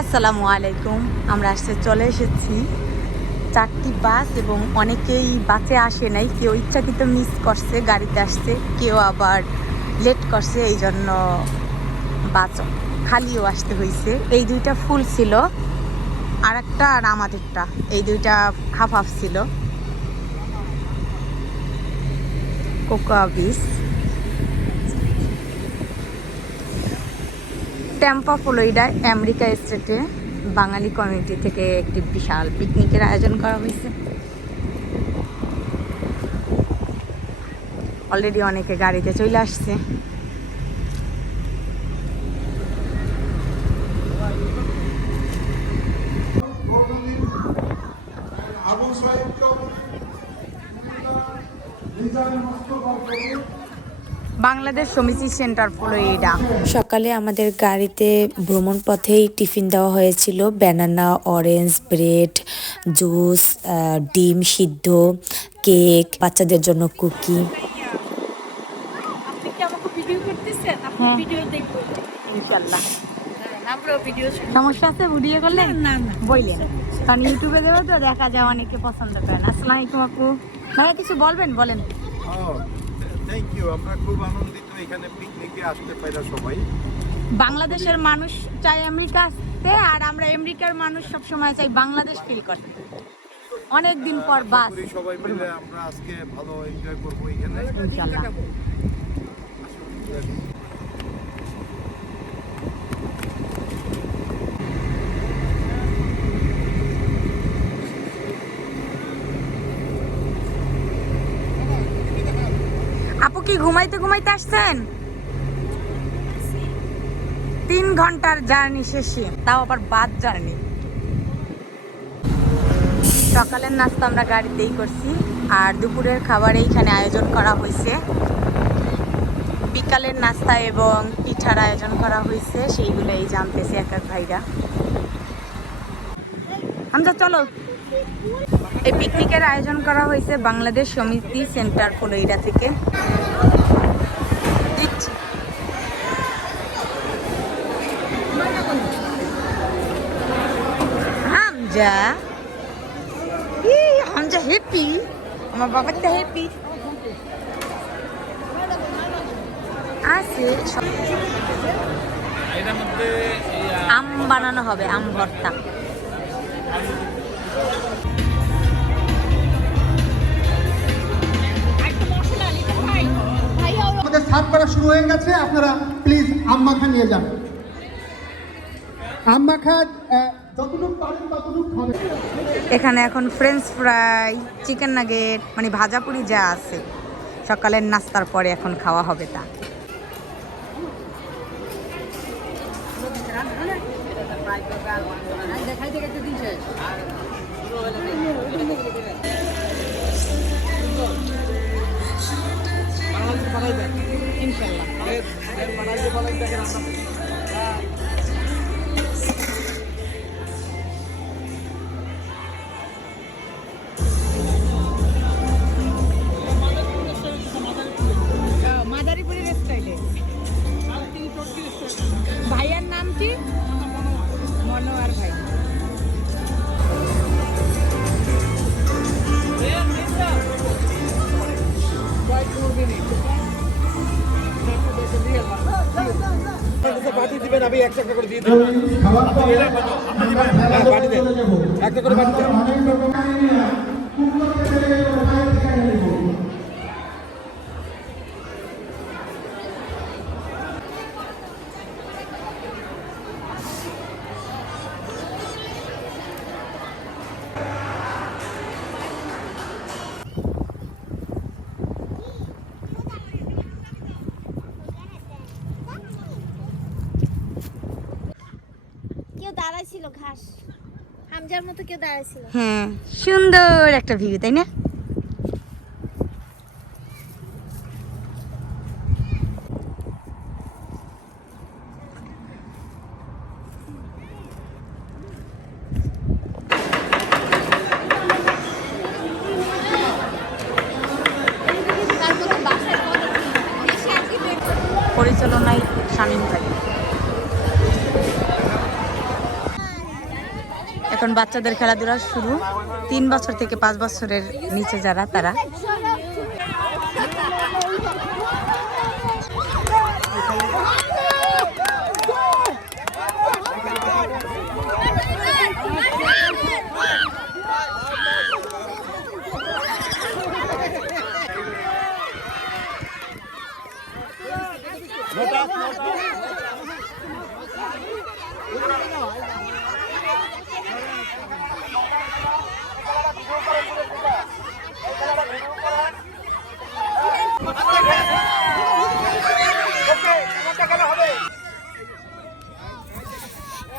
আসসালামু আলাইকুম। আমরা আসতে চলে এসেছি। চারটি বাস এবং অনেকেই বাসে আসে নাই। কেউ ইচ্ছাকৃত মিস করছে, গাড়িতে আসছে, কেউ আবার লেট করছে এই জন্য বাস খালিও আসতে হয়েছে এই দুইটা ফুল ছিল আর একটা আর আমাদেরটা। এই দুইটা হাফ হাফ ছিল। কোকোয়া বিচ ট্যাম্পা ফ্লোরিডায় আমেরিকা স্টেটে বাঙালি কমিউনিটি থেকে একটি বিশাল পিকনিকের আয়োজন করা হয়েছে। অলরেডি অনেকে গাড়িতে চলে আসছে। বাংলাদেশ সমিতি সেন্টার ফ্লোরিডা। সকালে আমাদের গাড়িতে ভ্রমণ পথেই টিফিন দেওয়া হয়েছিল। ব্যানানা অরেঞ্জ ব্রেড জুস ডিম সিদ্ধ কেক বাচ্চাদের জন্য কুকি। আপনি কি আমাকে ভিডিও করতেছেন? আপনি হ্যাঁ। ভিডিও সমস্যা আছে? ভিডিও করলে? না কারণ ইউটিউবে দেবো তো দেখা যায় অনেকে পছন্দ করেন আসসালামু আলাইকুম আপু। ভাইয়া কিছু বলবেন? বলেন। থ্যাংক ইউ আমরা খুব আনন্দিত এখানে পিকনিকে আসতে পাইরা সবাই। বাংলাদেশের মানুষ চাই আমেরিকা আসতে আর আমরা আমেরিকার মানুষ সব সময় চাই বাংলাদেশ ফিল করতে। অনেক দিন পর বাস সবাই মিলে আমরা আজকে ভালো এনজয় করব এখানে। ইনশাল্লাহ। কি ঘুমাইতে ঘুমাইতে আসছেন? তিন ঘণ্টার জার্নি শেষে, তাও আবার বাদ জার্নি। সকালের নাস্তা আমরা গাড়িতেই করছি, আর দুপুরের খাবার এইখানে আয়োজন করা হয়েছে। বিকালের নাস্তা এবং পিঠার আয়োজন করা হয়েছে, সেইগুলোই জানতেছি এক এক ভাইরা। আমরা চলো। এই পিকনিকের আয়োজন করা হয়েছে বাংলাদেশ সমিতি সেন্টার ফলোইরা থেকে। হ্যাপি আম বানানো হবে, আম ভর্তা। আমাদের সার্ভ করা শুরু হয়ে গেছে আপনারা প্লিজ আম মাখা নিয়ে যান। আম মাখা আহ, যতটুকু পারেন ততটুকু খাবেন। এখানে এখন ফ্রেঞ্চ ফ্রাই চিকেন নাগেট মানে ভাজাপুরি যা আছে। সকালের নাস্তার পরে এখন খাওয়া হবে তা। মাদারীপুরের খাবার পরে আমরা খেলাধুলায় চলে যাব আমাদের অনেক রকমের নিয়ে কুমড়ো দাঁড়াইছিল ঘাস। হামজার মতো কেউ দাঁড়াইছিল হ্যাঁ সুন্দর একটা ভিউ তাই না পরিচালনায় শামীম ভাই এখন বাচ্চাদের খেলাধুলা শুরু। তিন বছর থেকে পাঁচ বছরের নিচে যারা তারা।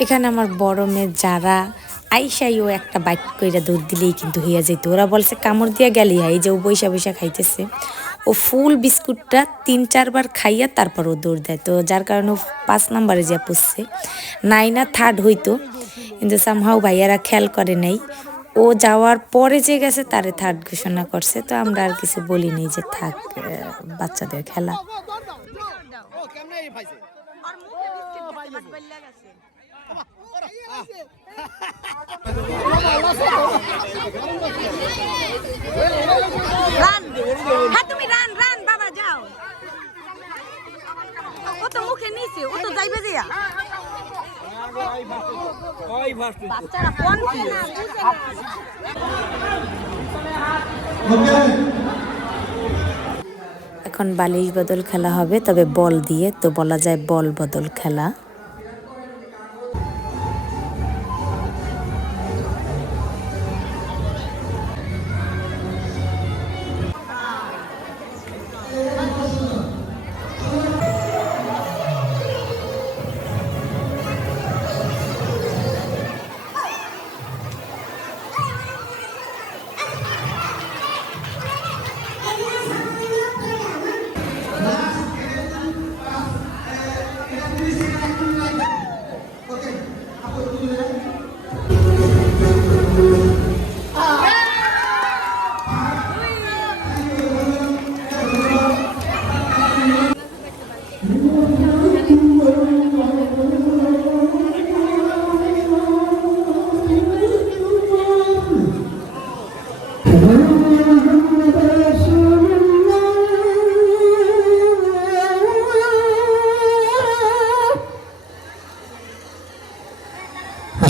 এখানে আমার বড় মেয়ে যারা আইসাইও একটা বাইক কইরা দৌড় দিলেই কিন্তু হইয়া যেত ওরা বলছে কামড় দিয়া গেলি এই যে ও বৈশা বৈশা খাইতেছে। ও ফুল বিস্কুটটা তিন চারবার খাইয়া তারপর ও দৌড় দেয়। তো যার কারণে ও পাঁচ নাম্বারে যা পুষছে। নাই না থার্ড হইতো কিন্তু সামহাও ভাইয়ারা খেয়াল করে নাই। ও যাওয়ার পরে যে গেছে তারে থার্ড ঘোষণা করছে। তো আমরা আর কিছু বলিনি যে থাক বাচ্চাদের খেলা। রান হ্যাঁ তুমি রান রান বাবা, যাও। ও তো মুখে নিছে, ও তো যাইবে দিয়া। এখন বালিশ বদল খেলা হবে, তবে বল দিয়ে, তো বলা যায় বল বদল খেলা।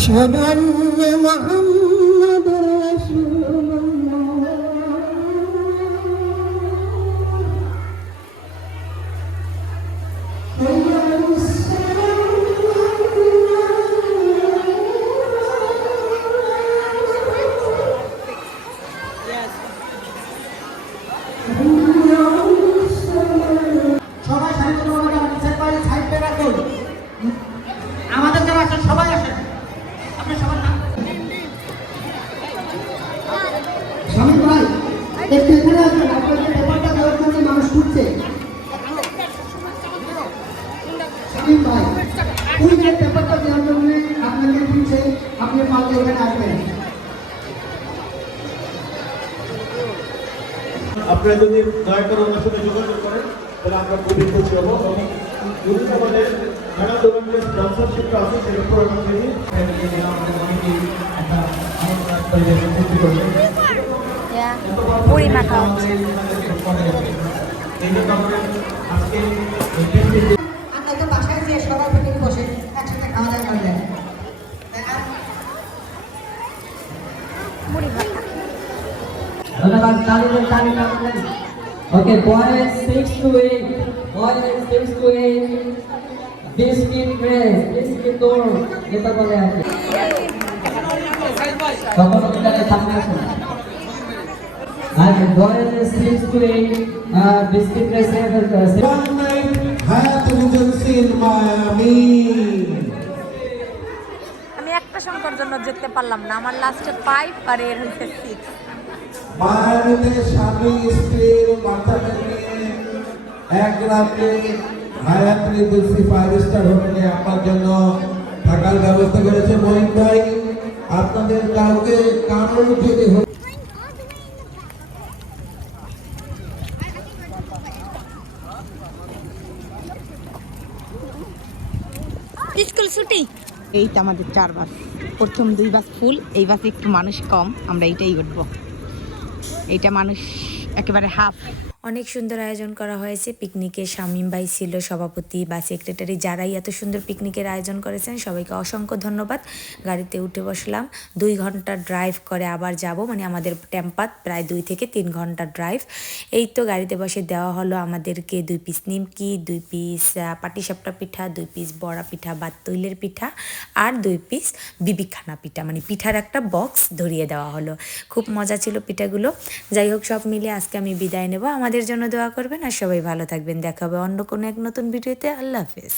أشهد أن محمد স্বামী ভাই ওই যে পেপারটা দেওয়ার জন্য আপনাকে ছুটছে আপনি পারলে এখানে আসবেন। আপনারা যদি দয়া করে ওনার সাথে যোগাযোগ করেন তাহলে আমরা খুবই খুশি হব এবং যদি আমাদের খেলা দোকান যে স্পন্সরশিপটা আছে সেটার উপর আমরা দেখি আমাদের অনেকেই একটা আনন্দ পরিবেশ সৃষ্টি করবে পুরি মাখা হচ্ছে এই জন্য আমাদের আজকে এই দিনটি আপনার তো বাসায় যে সবাই মিলে বসে একসাথে খাওয়া দাওয়া করলেন ধন্যবাদ তালিমের তালি কাটলেন okay boys six two eight boys six two eight biscuit grace biscuit দৌড় যেটা বলে কি। তখন ওখানে সামনে আসুন। আর boys six two eight biscuit গ্রেসে One night Hyatt Regency in Miami. আমি একটা সংখ্যার জন্য যেতে পারলাম না আমার লাস্টে ফাইভ আর এর হচ্ছে সিক্স মায়ামিতে স্বামী স্ত্রীর এক রাতে হায়াত রিজেন্সি ফাইভ স্টার হোটেলে আপনার জন্য থাকার ব্যবস্থা করেছে মহিন ভাই। আপনাদের কাউকে কারোর যদি এইটা আমাদের চার বাস। প্রথম দুই বাস ফুল, এই বাসে একটু মানুষ কম, আমরা এইটাই উঠবো। এইটা মানুষ একেবারে হাফ অনেক সুন্দর আয়োজন করা হয়েছে। পিকনিকে শামীম ভাই ছিল সভাপতি বা সেক্রেটারি। যারাই এত সুন্দর পিকনিকের আয়োজন করেছেন, সবাইকে অসংখ্য ধন্যবাদ। গাড়িতে উঠে বসলাম। দুই ঘণ্টা ড্রাইভ করে আবার যাব। মানে আমাদের টেম্পাত প্রায় দুই থেকে তিন ঘণ্টা ড্রাইভ এই তো গাড়িতে বসে দেওয়া হলো আমাদেরকে দুই পিস নিমকি, দুই পিস পাটিসাপটা পিঠা, দুই পিস বড়া পিঠা বা তৈলের পিঠা আর দুই পিস বিবিখানা পিঠা। মানে পিঠার একটা বক্স ধরিয়ে দেওয়া হলো। খুব মজা ছিল পিঠাগুলো। যাই হোক, সব মিলে আজকে আমি বিদায় নেব। আমাদের জন্য দোয়া করবেন আর সবাই ভালো থাকবেন। দেখা হবে অন্য কোনো এক নতুন ভিডিওতে। আল্লাহ হাফেজ।